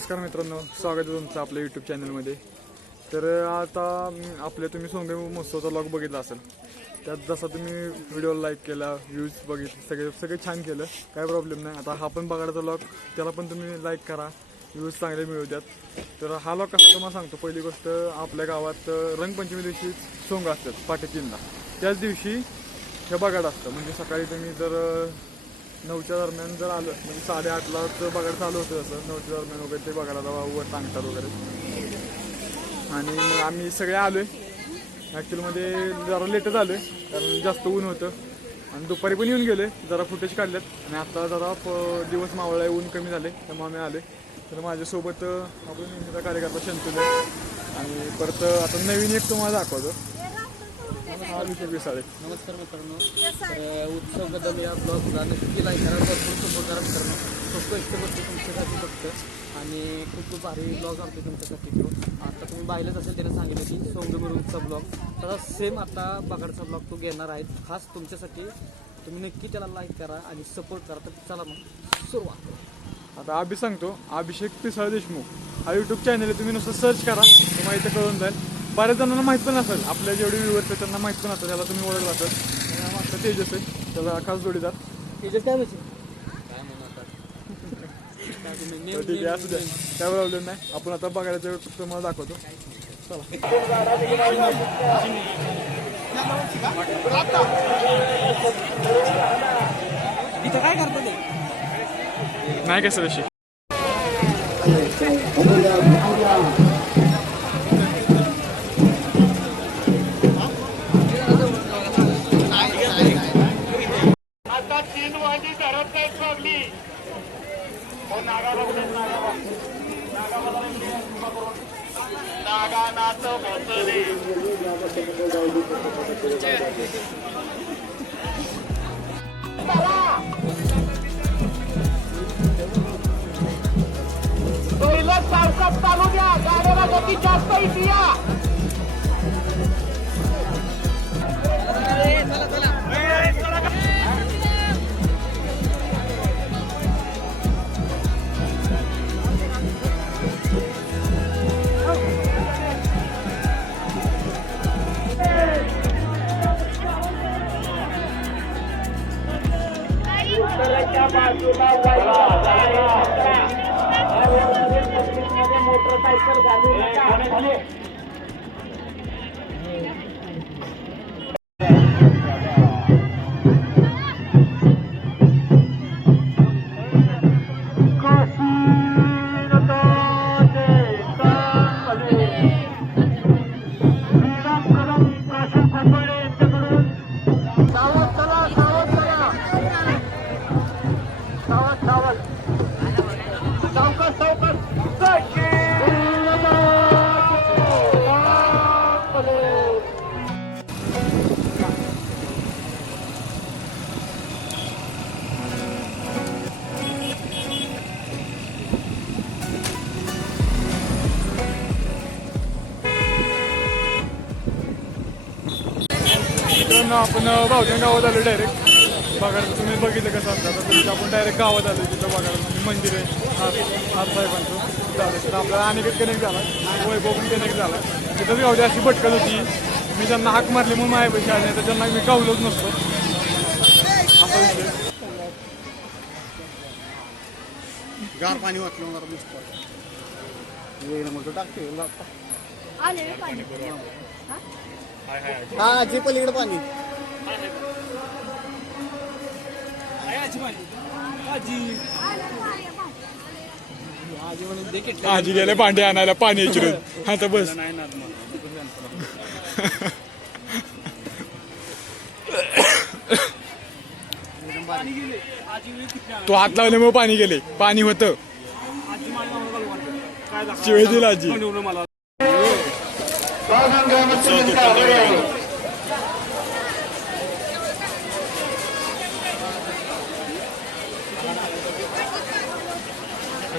नमस्कार मित्रांनो स्वागत आहे तुमचं आपल्या यूट्यूब चॅनलमध्ये तर आता आपल्या तुम्ही सोंगे महोत्सवाचा लॉग बघितला असेल. त्यात जसा तुम्ही व्हिडिओ लाईक केला व्ह्यूज बघितले सगळे सगळे छान केलं काय प्रॉब्लेम नाही. आता हा पण बघायचा लॉग त्याला पण तुम्ही लाईक करा व्ह्यूज चांगले मिळू द्यात. तर हा लॉग कसा तुम्हाला सांगतो पहिली गोष्ट आपल्या गावात रंगपंचमी दिवशी सोंग असतात पाटे त्याच दिवशी हे बघायला असतं. म्हणजे सकाळी तुम्ही जर नऊच्या दरम्यान जर आलं म्हणजे साडेआठला तर बघायला चालू होतं असं नऊच्या दरम्यान वगैरे ते बघायला जावा वर टांगतात वगैरे. आणि मग आम्ही सगळे आलोय. ॲक्च्युअलमध्ये जरा लेटच आलोय कारण जास्त ऊन होतं. आणि दुपारी पण येऊन गेले जरा फुटेज काढलेत आणि आता जरा दिवस मावळा ऊन कमी झाले त्यामुळे आम्ही आले तर माझ्यासोबत आपण नेहमीचा कार्यकर्ता शंतुल आणि परत आता नवीन एक तुम्हाला दाखवतो. हा अभिषेक विसाळे नमस्कार मित्रांनो. तर उत्सव कदम या ब्लॉगला नक्की लाईक करा. भरपूर शुभकारण करणं खूप कष्ट तुमच्यासाठी फक्त. आणि खूप खूप भारी ब्लॉग आणतो तुमच्यासाठी तो आता तुम्ही पाहिलंच असेल त्याने सांगितलं की सोंगमरूनचा ब्लॉग तसा सेम आता बगाडचा ब्लॉग तो घेणार आहे. खास तुमच्यासाठी तुम्ही नक्की त्याला लाईक करा आणि सपोर्ट करा. तर चला मग सुरुवात आता अभि सांगतो अभिषेक पिसाळ देशमुख. हा यूट्यूब चॅनल आहे तुम्ही नुसतं सर्च करा. तुम्हाला इथं कळून जाईल. बऱ्याच जणांना माहीत पण नसेल. आपल्या जेवढे व्ह्युअर्स आहेत त्यांना माहीत पण असेल त्याला तुम्ही ओळखला असेल. मागचा तेजस आहे त्याला खास जोडीदार. त्याच्यात काय म्हणजे काय तर ठीक आहे असू द्या. प्रॉब्लेम नाही. आपण आता बघायला तुम्हाला दाखवतो. चला. काय करता ते? नाही कसं तशी गाड्याला गती जास्त येते आपण भावजन गावात आलो डायरेक्ट बघायला तुम्ही बघितलं कसं असतं आता. तुमच्या आपण डायरेक्ट गावात आलो तिथं बघायला म्हणजे मंदिर आहे. हात हात साहेबांचं. तिथं आलो तर आपल्याला अनिकेत कनेक्ट झाला. वैभव पण कनेक्ट झाला. तिथंच गावची अशी भटकल होती. मी त्यांना हाक मारली म्हणून माझ्या पैसे आले. तर त्यांना मी गावलोच नसतो. असा विषय. गार पाणी वाटलं मला नुसतं. वेळ मग टाकते. आले रे पाणी? हा जे पलीकडे पाणी. आजी गेले भांडे आणायला पाणी चिरून आता बस. तो हात लावल्यामुळे पाणी गेले. पाणी होत. शिवाय दिला आजी.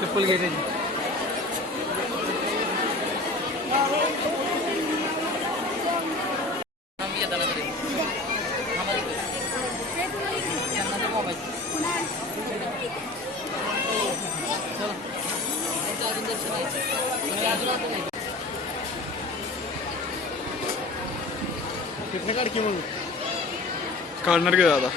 चप्पल घ्यायची. काढणार की दादा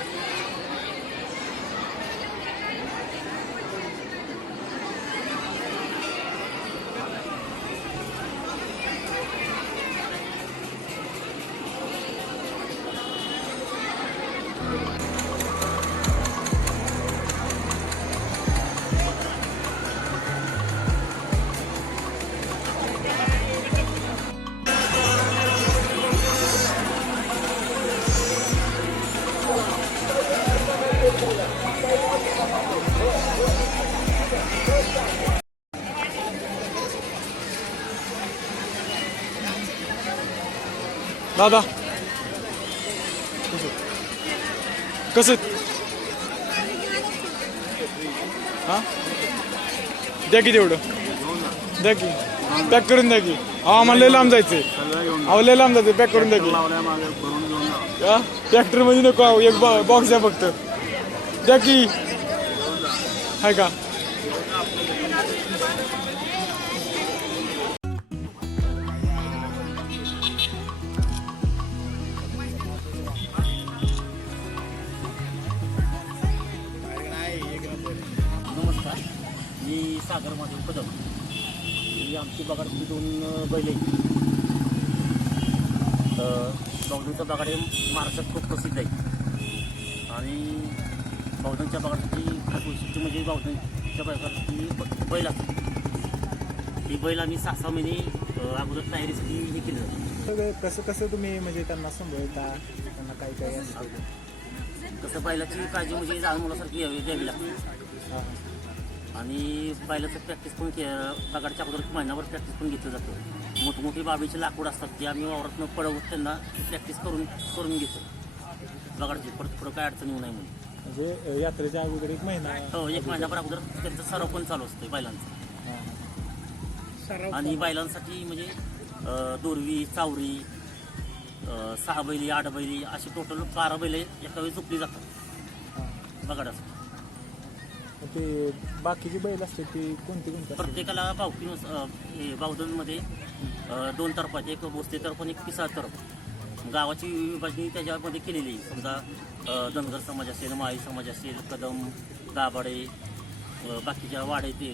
दादा कसं हां द्या की तेवढं द्या की पॅक करून द्या की अहो आम्हाला लय लांब जायचं अहो लय लांब जायचं पॅक करून द्या की हा ट्रॅक्टरमध्ये नको अहो, एक बॉक्स द्या फक्त द्या की हाय का सागर महादेव कदम ही आमची बगाडची दोन बैल आहेत. बौद्धनचं बगाड हे महाराष्ट्रात खूप प्रसिद्ध आहे आणि बौद्धनच्या बगाडसाठी खूप वैशिष्ट्य म्हणजे बौद्धनच्या बगाडसाठी ब- बैल असतात. ही बैल आम्ही सहा सहा महिने अगोदर तयारीसाठी हे केलं कसं कसं तुम्ही म्हणजे त्यांना सांभाळता? त्यांना काय काय असतं? कसं बैलाची काळजी म्हणजे लहान मुलासारखी घ्यावी लागते. आणि बैलाचं प्रॅक्टिस पण के बगाडच्या अगोदर महिनाभर प्रॅक्टिस पण घेतलं जातं. मोठमोठी बाबीचे लाकूड असतात ते आम्ही वावरातनं पडवत त्यांना प्रॅक्टिस करून करून घेतो. बगाडची परत पुढं काय अडचण येऊ नये म्हणून. म्हणजे यात्रेच्या अगोदर एक महिना हो एक महिन्याभर अगोदर त्यांचा सराव पण चालू असतो बैलांचा. आणि बैलांसाठी म्हणजे दोरवी चावरी सहा बैली आठ बैली अशी टोटल बारा बैल एका वेळी झोपली जातात. हां. ते बाकीची बैल असते ती कोणती कोणती प्रत्येकाला बावकी बावधनमध्ये दोन तर्फ आहेत एक बोस्ते तर्फ आणि एक पिसाळ तर्फ. गावाची विभागणी त्याच्यामध्ये केलेली आहे. समजा अ, धनगर समाज असेल माळी समाज असेल कदम दाभाडे अ, बाकीच्या वाडे ते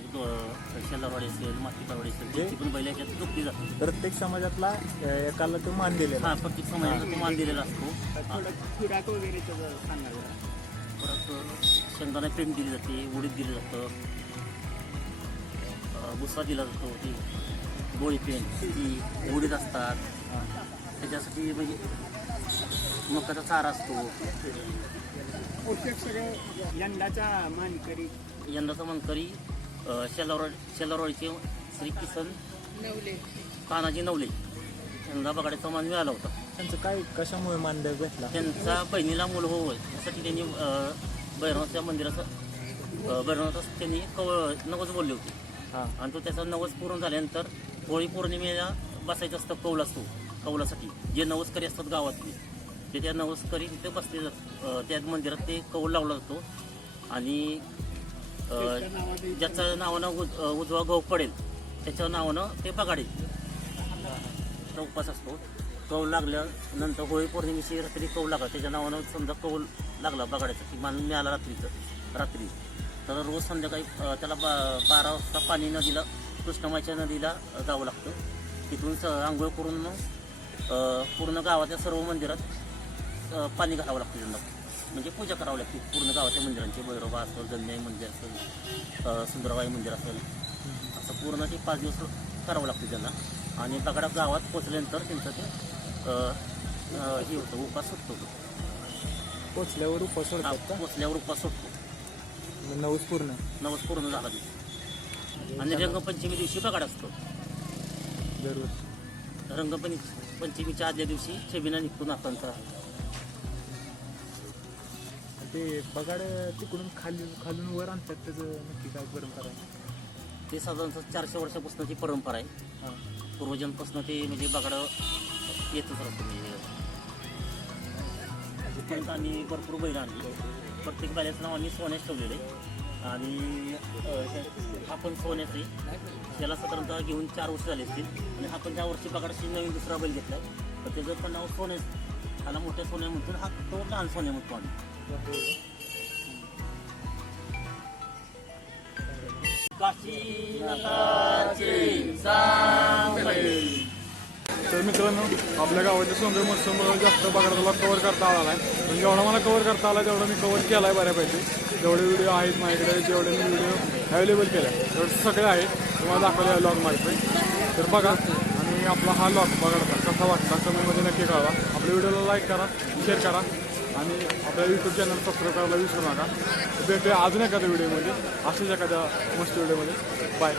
शेलारवाडी असेल मातीकारवाडी असेल त्यांची पण बैल याच्यात झोपली जातात. प्रत्येक समाजातला अं, एकाला तो मान दिलेला हा प्रत्येक समाजाला तो मान दिलेला असतो. परत शेंगदाणा पेंट दिली जाते उडीद दिलं जातं. भुसा दिला जातो ती गोळी पेंट ती उडीद असतात. त्याच्यासाठी म्हणजे मकाचा चारा असतो. यंदाचा मानकरी. यंदाचा मनकरी शेलारवाड शेलारवाडीचे श्री किसन तानाजी नवले. यंदा बगाड्याचा मान मिळाला होता. त्यांचं काय कशामुळे मान द्या भेटला? त्यांचा बहिणीला मूल होऊ यासाठी त्यांनी बैरवनाथच्या मंदिराचं अ, बैरवनाथाचं त्यांनी कवळ नवस बोलले होते. हां. आणि तो त्याचा नवस पूर्ण झाल्यानंतर होळी पौर्णिमेला बसायचं असतं कौल असतो कौलासाठी. जे नवसकरी असतात गावातले ते त्या नवसकरी तिथे बसले जात अ, त्या मंदिरात ते कौल लावला जातो. आणि अ, ज्याच्या नावानं उज- अ, उजवा गहू पडेल त्याच्या नावानं ते बगाडे तो उपास असतो. कौल लागल्यानंतर होळी पौर्णिमेची रात्री कौल लागला. त्याच्या नावानं समजा कौल लागला बगाड्याचा की मान मिळाला रात्रीचं रात्री. तर रोज संध्याकाळी त्याला बा बारा वाजता पाणी नदीला कृष्णमाईच्या नदीला जावं लागतं. तिथून स आंघोळ करून मग पूर्ण गावाच्या सर्व मंदिरात पाणी घालावं लागतं त्यांना. म्हणजे पूजा करावी लागते. पूर्ण गावाच्या मंदिरांची भैरोबा असेल जन्याई मंदिर असेल सुंदरबाई मंदिर असेल. असं पूर्ण ते पाच दिवस करावं लागते त्यांना. आणि बगाडा गावात पोचल्यानंतर त्यांचं ते हे होतं उपास सुटतो तो. पोचल्यावर उपास हा, सोडतात का? पोचल्यावर उपास सुटतो मग नवस पूर्ण. नवस पूर्ण झाला दिवशी आणि रंगपंचमी दिवशी बगाड असतो. दरवर्षी रंगपंच पंचमीच्या आदल्या दिवशी छबिना निघतो नातांचा. ते बगाड तिकडून खाली खालून वर आणतात त्याचं नक्की काय परंपरा आहे? ते साधारणतः चारशे वर्षापासून ती परंपरा आहे. हां. पूर्वजांपासून ते म्हणजे बगाड येतच राहतो मी. परत आम्ही भरपूर बैल आणली. प्रत्येक बैलाचं नाव आम्ही सोन्याच ठेवलेलं आहे. आणि हा पण सोन्याचं आहे. त्याला साधारणतः घेऊन चार वर्ष झाले असतील. आणि हा पण त्या वर्षी बगाडाशी नवीन दुसरा बैल घेतला आहे तर त्याचं पण नाव सोन्याच ह्याला मोठ्या सोन्या म्हणतो हा तो लहान सोन्या म्हणतो आम्ही. काशी तर मित्रांनो आपल्या गावाच्या सौंदर्य महोत्सव मला जास्त बघायला कव्हर करता आला नाही. पण जेवढा मला कव्हर करता आला तेवढा मी कव्हर केला आहे बऱ्यापैकी. जेवढे व्हिडिओ आहेत माझ्याकडे जेवढे मी व्हिडिओ अवेलेबल केले तेवढे सगळे आहेत. तुम्हाला दाखवले लॉग मार्फत. तर बघा आणि आपला हा लॉग बघा कसा वाटला कमेंटमध्ये नक्की कळवा. आपल्या व्हिडिओला लाईक करा शेअर करा आणि आपल्या यूट्यूब चॅनल सबस्क्राईब करायला विसरू नका. भेटूया अजून एखाद्या व्हिडिओमध्ये अशाच एखाद्या मस्त व्हिडिओमध्ये बाय